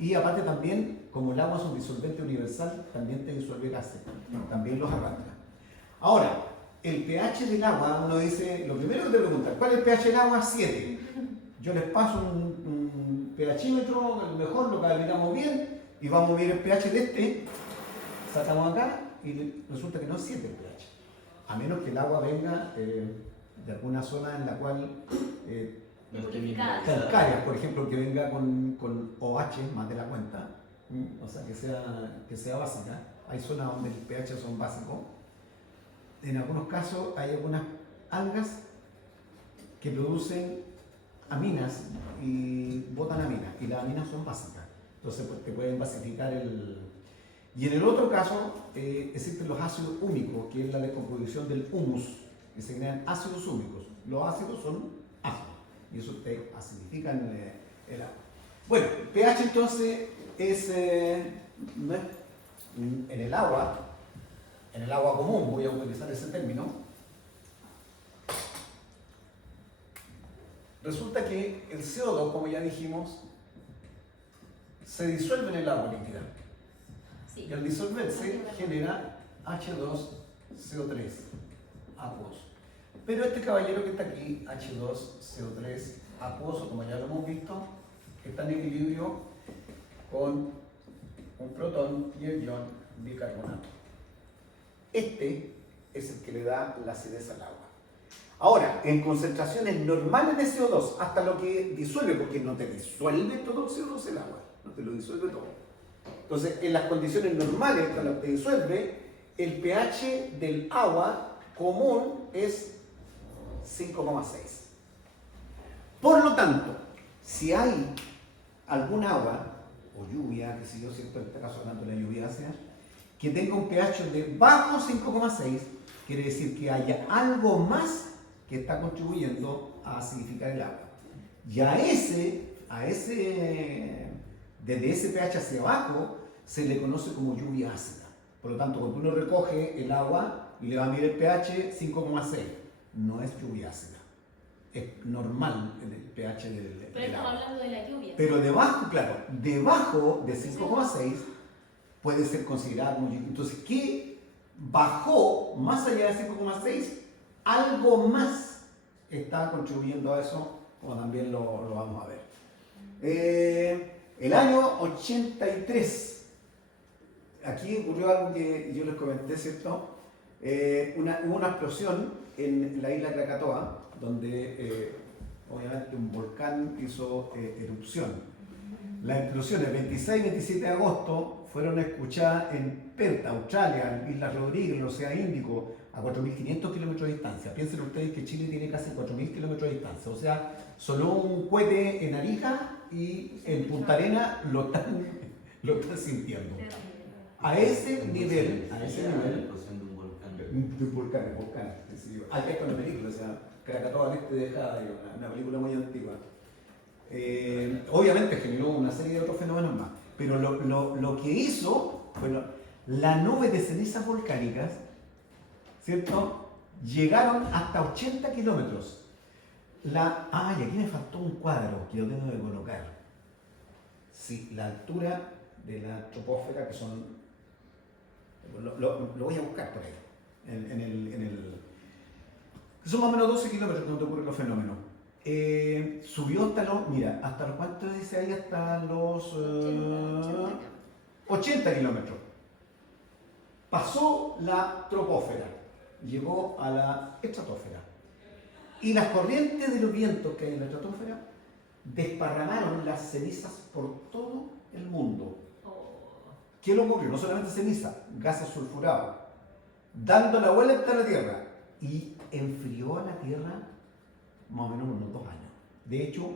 Y aparte también, como el agua es un disolvente universal, también te disuelve gases, también los arrastra. Ahora, el pH del agua, uno dice, lo primero que te preguntan, ¿cuál es el pH del agua? 7. Yo les paso un pHímetro, a lo mejor lo calibramos bien, y vamos a medir el pH de este, sacamos acá, y resulta que no es 7 el pH. A menos que el agua venga de alguna zona en la cual calcáreas, por ejemplo, que venga con OH más de la cuenta, o sea, que sea básica. Hay zonas donde el pH son básicos. En algunos casos hay algunas algas que producen aminas y botan aminas, y las aminas son básicas. Entonces pues, te pueden basificar el... Y en el otro caso existen los ácidos húmicos, que es la descomposición del humus, que se crean ácidos húmicos. Los ácidos son ácidos, y eso te acidifica el agua. Bueno, pH entonces es en el agua común, voy a utilizar ese término. Resulta que el CO2, como ya dijimos, se disuelve en el agua líquida. Sí. Y al disolverse genera H2CO3 acuoso. Pero este caballero que está aquí, H2CO3 acuoso, como ya lo hemos visto, está en equilibrio con un protón y el ion bicarbonato. Este es el que le da la acidez al agua. Ahora, en concentraciones normales de CO2, hasta lo que disuelve, porque no te disuelve todo el CO2 el agua, no te lo disuelve todo. Entonces, en las condiciones normales, cuando te disuelve, el pH del agua común es 5,6. Por lo tanto, si hay algún agua, o lluvia, que si yo siento en este caso hablando de la lluvia ácida, que tenga un pH de bajo 5,6, quiere decir que haya algo más que está contribuyendo a acidificar el agua. Y desde ese pH hacia abajo, se le conoce como lluvia ácida. Por lo tanto, cuando uno recoge el agua y le va a medir el pH 5,6, no es lluvia ácida. Es normal el pH del agua. Pero estamos hablando de la lluvia. Pero debajo, claro, debajo de 5,6 puede ser considerado como lluvia. Entonces, ¿qué bajó más allá de 5,6? Algo más está contribuyendo a eso, como también lo vamos a ver. El año 83, aquí ocurrió algo que yo les comenté, ¿cierto? Hubo una explosión en la isla Krakatoa, donde obviamente un volcán hizo erupción. Las explosiones 26 y 27 de agosto fueron escuchadas en Perth, Australia, en Islas Rodrigues, en el Océano Índico, a 4.500 kilómetros de distancia. Piensen ustedes que Chile tiene casi 4.000 kilómetros de distancia. O sea, solo un cohete en Arica y en Punta Arenas lo están sintiendo. Terrible. A ese nivel, La explosión de un volcán. volcán. Sí, hay que ver una película, o sea, Krakatoa al este de Jade, una película muy antigua. Obviamente generó una serie de otros fenómenos más, pero lo que hizo, bueno, la nube de cenizas volcánicas, ¿cierto? Llegaron hasta 80 kilómetros. Y aquí me faltó un cuadro que lo tengo que colocar. Sí, la altura de la troposfera, que son. Lo voy a buscar por ahí. Que son más o menos 12 kilómetros donde ocurren los fenómenos. Subió hasta los. Mira, ¿hasta los cuántos dice ahí? Hasta los. 80 kilómetros. Pasó la troposfera. Llegó a la estratosfera. Y las corrientes de los vientos que hay en la estratosfera desparramaron las cenizas por todo el mundo. ¿Qué le ocurrió? No solamente ceniza, gases sulfurados, dando la vuelta a la Tierra y enfrió a la Tierra más o menos unos 2 años. De hecho,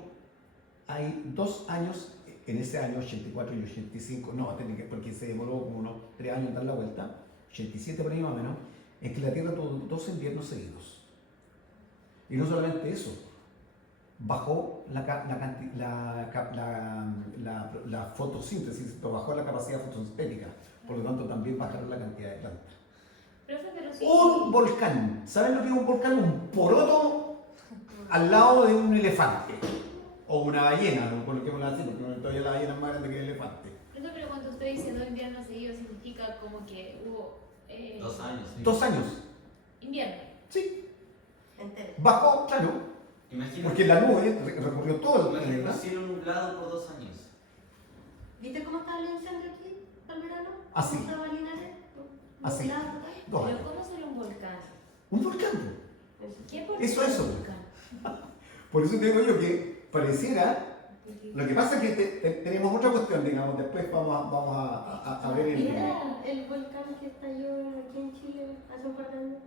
hay 2 años, en ese año 84 y 85, no, porque se demoró como unos 3 años en dar la vuelta, 87 por ahí más o menos, en que la Tierra tuvo 2 inviernos seguidos. Y no solamente eso, bajó la fotosíntesis, bajó la capacidad fotosintética, por lo tanto también bajaron la cantidad de plantas. Profe, pero sí. Un volcán, ¿saben lo que es un volcán? Un poroto al lado de un elefante, o una ballena, por lo que me así, porque todavía la ballena es más grande que el elefante. Profe, pero cuando usted dice 2 inviernos seguidos, significa como que hubo 2 años. Sí. 2 años, invierno. sí, Entero. bajó, claro, Imagínate. porque la nube recorrió todo el Imagínate planeta. un cielo nublado por 2 años. ¿Viste cómo estaba el incendio aquí al verano? Así. ¿Cómo estaba Linares? Así. Nublado, total. 2 Pero años. ¿cómo será un volcán? Un volcán. ¿Qué por Eso, qué eso. un volcán? Por eso te digo yo que pareciera. Lo que pasa es que tenemos otra cuestión, digamos, después vamos a ver el. ¿Viste el volcán que estalló aquí en Chile hace un par de años?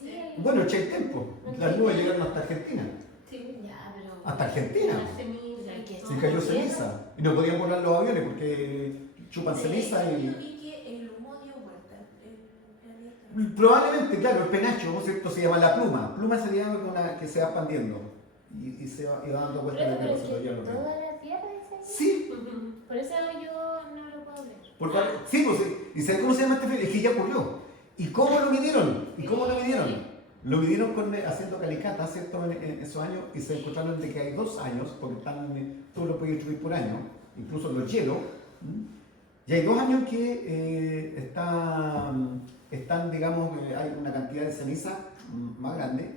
Sí, hay- Bueno, eché el tiempo. Las nubes llegaron hasta Argentina. Sí. Ya, pero. Hasta Argentina. La ceniza y todo. Se cayó ceniza. Y no podían volar los aviones porque chupan ceniza Yo y. vi que el humo dio vuelta el planeta. Probablemente, claro, el penacho, ¿no es cierto? Se llama la pluma. Pluma sería una que se va expandiendo y se va dando vueltas Pero, de pero que es se lo que llevan los toda vientos. la tierra es así. Sí, Por eso yo no lo puedo ver. sí, pues, ¿y sabes cómo se llama este fenómeno? Es que ya ocurrió. ¿Y cómo lo midieron? Lo midieron haciendo calicatas, ¿cierto? En esos años y se encontraron de que hay 2 años, porque tú lo puedes distribuir por año, incluso los hielos, y hay 2 años que están, digamos, hay una cantidad de ceniza más grande.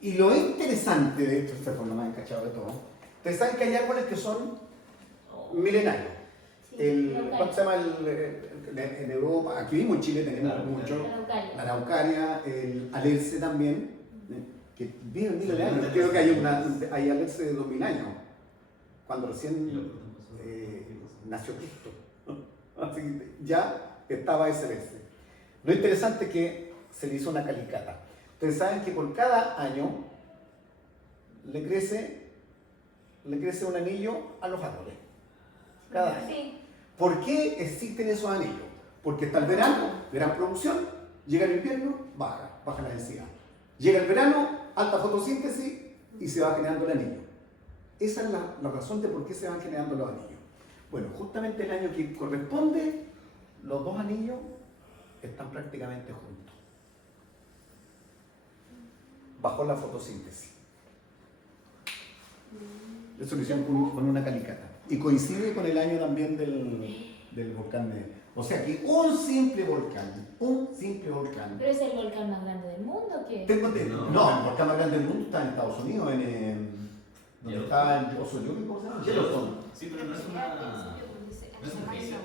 Y lo interesante de esto, este fue lo más encachado de todo, ustedes saben que hay árboles que son milenarios. ¿Cuánto se llama en Europa? Aquí mismo en Chile tenemos Claro, mucho. La La araucaria. araucaria, el alerce también, que vive miles de años. Creo que hay alerce de 2000 años, cuando recién nació Cristo. Así que ya estaba ese alerce. Lo interesante es que se le hizo una calicata. Ustedes saben que por cada año le crece un anillo a los árboles. Cada año. Sí. ¿Por qué existen esos anillos? Porque está el verano, gran producción, llega el invierno, baja la densidad. Llega el verano, alta fotosíntesis y se va generando el anillo. Esa es la razón de por qué se van generando los anillos. Bueno, justamente el año que corresponde, los 2 anillos están prácticamente juntos. Bajo la fotosíntesis. Eso lo hicieron con una calicata. Y coincide con el año también del volcán de. O sea que un simple volcán. Pero es el volcán más grande del mundo, ¿qué? No, el volcán más grande del mundo está en Estados Unidos, donde está el oso Yuri, ¿cómo se llama? Yellowstone. Sí, pero no es una. No es un juicio.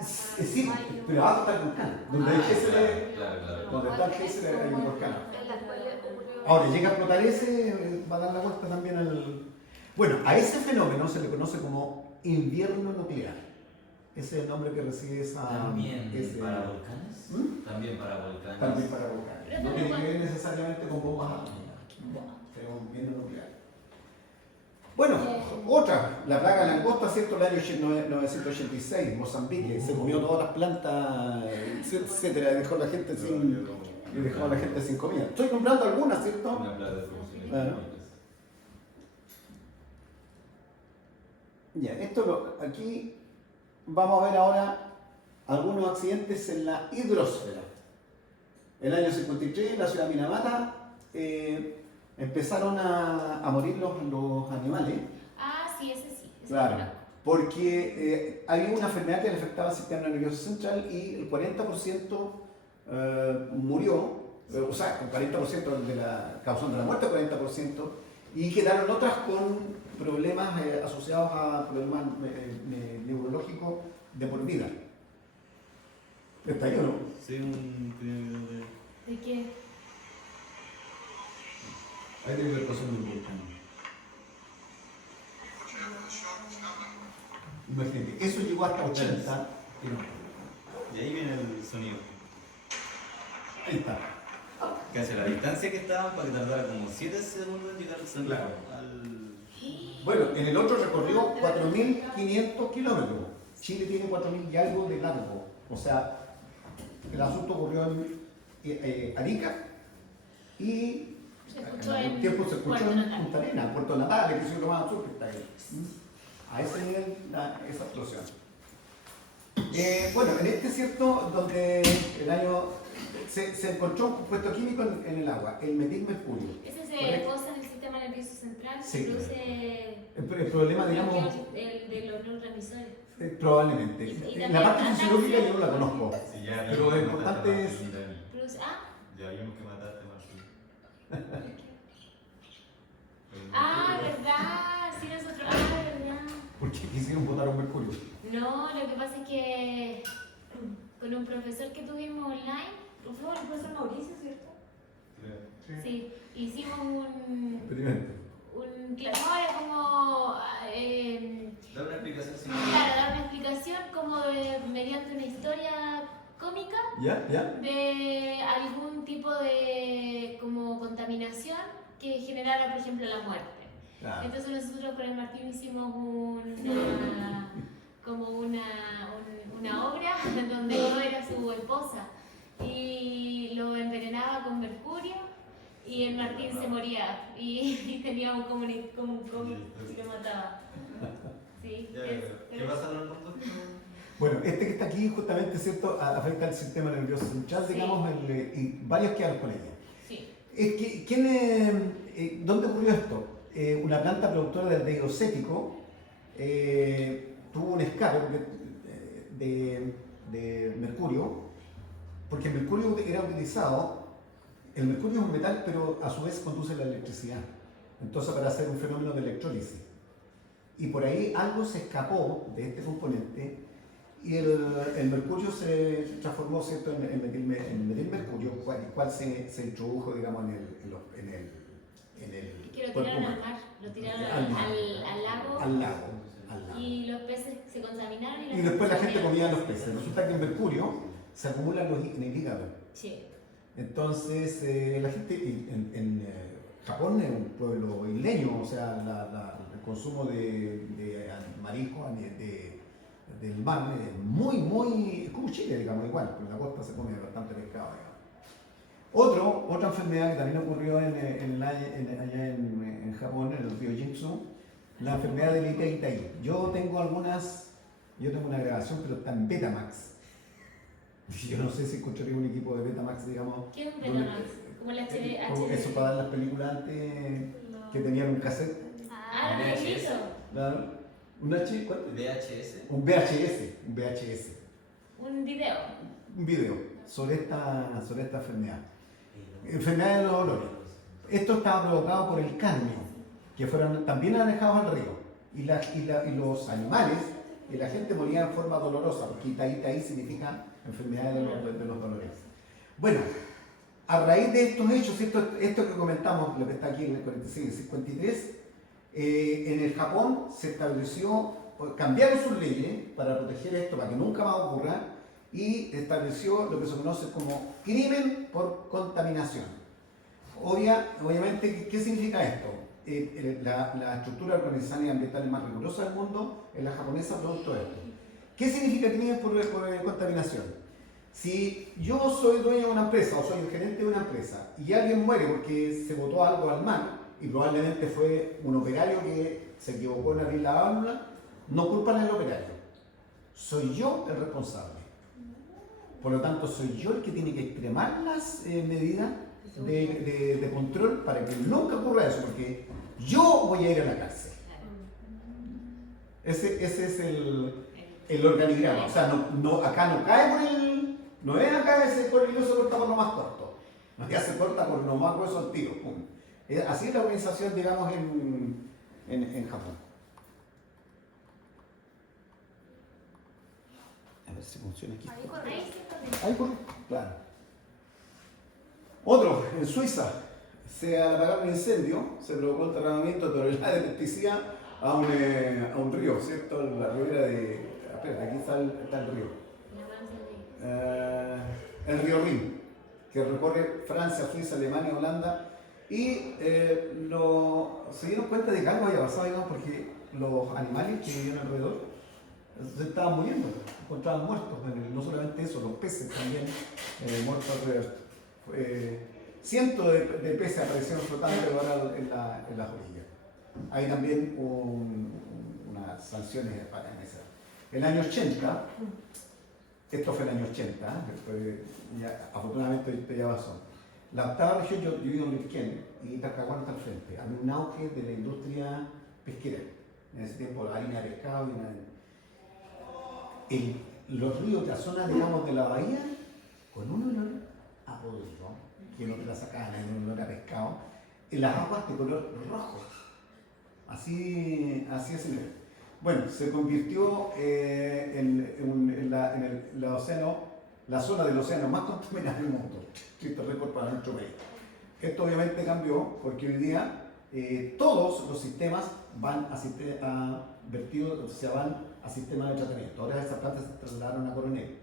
Sí, pero abajo está el volcán. Donde el Géser, Claro. donde está el Géser hay un volcán. En la cual ocurrió. Ahora, llega a explotar ese, va a dar la vuelta también al. Bueno, a ese fenómeno se le conoce como invierno nuclear. Ese es el nombre que recibe También ese- para volcanes. ¿Mm? También para volcanes. También para volcanes. No tiene que ver necesariamente con bombas atómicas. Pero invierno nuclear. Bueno, otra, la plaga de langosta, ¿cierto? El año 1986, Mozambique, se comió todas las plantas, etcétera, y dejó a la gente sin comida. Estoy nombrando algunas, ¿cierto? Una plaga de producción. Bueno. Ya, aquí vamos a ver ahora algunos accidentes en la hidrosfera. El año 53, en la ciudad de Minamata, empezaron a morir los animales. Ah, sí, ese sí. Ese Claro, lo conozco. porque había una enfermedad que le afectaba al sistema nervioso central y el 40% murió, o sea, el 40% causando la muerte, el 40%, y quedaron otras con problemas asociados a problemas neurológicos de por vida. ¿Está ahí o no? Sí, un primer video de... ¿De qué? Ahí tiene que ver pasando el volcán. Imagínate, eso llegó hasta 80 kilómetros. Y ahí viene el sonido. Ahí está. Casi la distancia que estaban para que tardara como 7 segundos en llegar el sonido Claro. al... Bueno, en el otro recorrió 4.500 kilómetros. Chile tiene 4.000 y algo de largo. O sea, el asunto ocurrió en Arica y Se escuchó en en algún tiempo se escuchó Puerto en Natales. Punta Arenas, Puerto Natales, que es lo más al sur que está ahí. A ese nivel, esa explosión. Bueno, en este cierto, donde el año se encontró un compuesto químico en el agua, el metilmercurio. Ese se Correcto. posa en el sistema nervioso central, Sí. produce El problema, digamos, el de los neurotransmisores. probablemente. Y La parte también fisiológica yo no la conozco. Sí, ya Pero lo vimos que importante mataste a es- Martín, Dani. Produce, Ya vimos que mataste a Martín. verdad, sí nosotros, verdad. ¿Por qué quisieron botar un mercurio? No, lo que pasa es que con un profesor que tuvimos online, fue el profesor Mauricio, ¿cierto? Sí, hicimos Experimento. no, era como, Da una explicación sin... claro, dar una explicación como mediante una historia cómica ¿Ya? ¿Ya? de algún tipo de como contaminación que generara, por ejemplo, la muerte. Ah. Entonces nosotros con el Martín hicimos una obra donde yo era su esposa y lo envenenaba con mercurio y el Martín se moría y teníamos como un cómic y lo mataba. Sí, Ya, ¿qué pasa en el mundo? Bueno, este que está aquí justamente, ¿cierto? Afecta al sistema nervioso central, Sí. digamos, y varios quedan con ella. Sí. ¿Dónde ocurrió esto? Una planta productora de hidrocético tuvo un escape de mercurio, porque el mercurio era utilizado, el mercurio es un metal, pero a su vez conduce la electricidad, entonces para hacer un fenómeno de electrólisis. Y por ahí algo se escapó de este componente y el mercurio se transformó, ¿cierto?, en metilmercurio, cual se introdujo, digamos, en el Que lo cuerpo tiraron al humano. mar, lo tiraron Al mar. al lago Al lago. y los peces se contaminaron Y después la gente comía los peces. Resulta que el mercurio se acumula en el hígado. Sí. Entonces, la gente en Japón es un pueblo isleño, o sea, el consumo de marisco del mar es muy, es como Chile, digamos, igual, en la costa se come bastante pescado, digamos. Otra enfermedad que también ocurrió allá en Japón, en el río Jinzu, la enfermedad del Itai. Yo tengo una grabación, pero está en Betamax. Yo no sé si encontraría un equipo de Betamax, digamos. ¿Qué es un Betamax? Como el HD. Eso para dar las películas antes que tenían un cassette. Ah, lo VHS. que hizo. Claro. ¿Cuánto? VHS. Un VHS. Un video. Un video sobre esta enfermedad. Enfermedad de los olores. Esto estaba provocado por el cadmio, que fueron también alejados al río. Y los animales y la gente moría en forma dolorosa, porque Itai significa enfermedad de los dolores. Bueno, a raíz de estos hechos, esto que comentamos, lo que está aquí en el 46 y 53, en el Japón se estableció, cambiaron sus leyes para proteger esto, para que nunca más ocurra, y estableció lo que se conoce como crimen por contaminación. Obviamente, ¿qué significa esto? la estructura organizacional y ambiental más rigurosa del mundo es la japonesa, producto de esto. ¿Qué significa crimen por contaminación? Si yo soy dueño de una empresa o soy el gerente de una empresa y alguien muere porque se botó algo al mar y probablemente fue un operario que se equivocó en abrir la válvula, no culpan al operario. Soy yo el responsable. Por lo tanto, soy yo el que tiene que extremar las medidas de control para que nunca ocurra eso, porque yo voy a ir a la cárcel. Ese es el organigrama. O sea, acá no cae por el... No es acá ese corrillo se corta por lo más corto. No, ya se corta por lo más grueso al tiro. Pum. Así es la organización, digamos, en Japón. A ver si funciona aquí. Ahí corre. Ahí corre, claro. Otro, en Suiza, al apagar un incendio, se provocó el derramamiento de toneladas de pesticida a un río, ¿cierto? La ribera de... Espera, aquí está el río. El río Rin, que recorre Francia, Suiza, Alemania, Holanda, y se dieron cuenta de que algo había pasado, digamos, porque los animales que vivían alrededor se estaban muriendo, se encontraban muertos. No solamente eso, los peces también muertos alrededor. Cientos de peces aparecieron flotando ahora en las orillas. Hay también unas sanciones para esa. El año 80, esto fue el año 80, afortunadamente esto ya pasó. La octava región, yo vivo en Virquén y Talcahuano está al frente. Había un auge de la industria pesquera. En ese tiempo la harina de pescado los ríos de la zona, digamos, de la bahía, con un olor a podrido, que no te la sacaban, un olor a pescado, en las aguas de color rojo. Así es el nivel. Bueno, se convirtió en el océano, la zona del océano más contaminada del mundo. Triste récord para nuestro país. Esto obviamente cambió porque hoy día todos los sistemas van a sistemas de tratamiento. Ahora esas plantas se trasladaron a Coronel.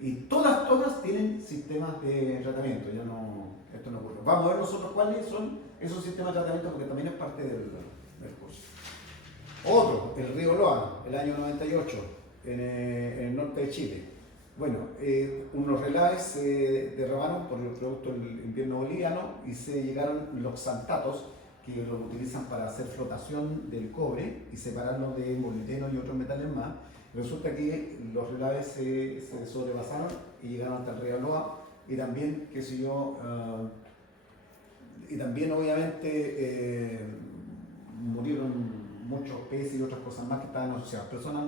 Y todas tienen sistemas de tratamiento. Esto no ocurre. Vamos a ver nosotros cuáles son esos sistemas de tratamiento porque también es parte del curso. Otro, el río Loa, el año 98, en el norte de Chile. Bueno, unos relaves se derramaron por el producto del invierno boliviano y se llegaron los xantatos, que los utilizan para hacer flotación del cobre y separarlo de molibdeno y otros metales más. Resulta que los relaves se sobrepasaron y llegaron hasta el río Loa y también, qué sé yo, y también obviamente murieron muchos peces y otras cosas más que estaban asociadas. Personas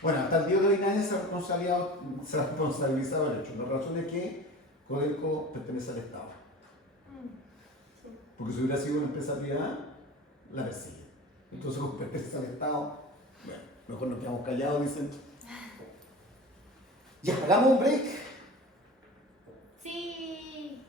Bueno, hasta el día de hoy nadie se ha responsabilizado del hecho. La razón es que Codelco pertenece al Estado. Porque si hubiera sido una empresa privada, la persigue. Entonces, como pertenece al Estado, bueno, mejor nos quedamos callados, dicen. Ya, hagamos un break. Sí.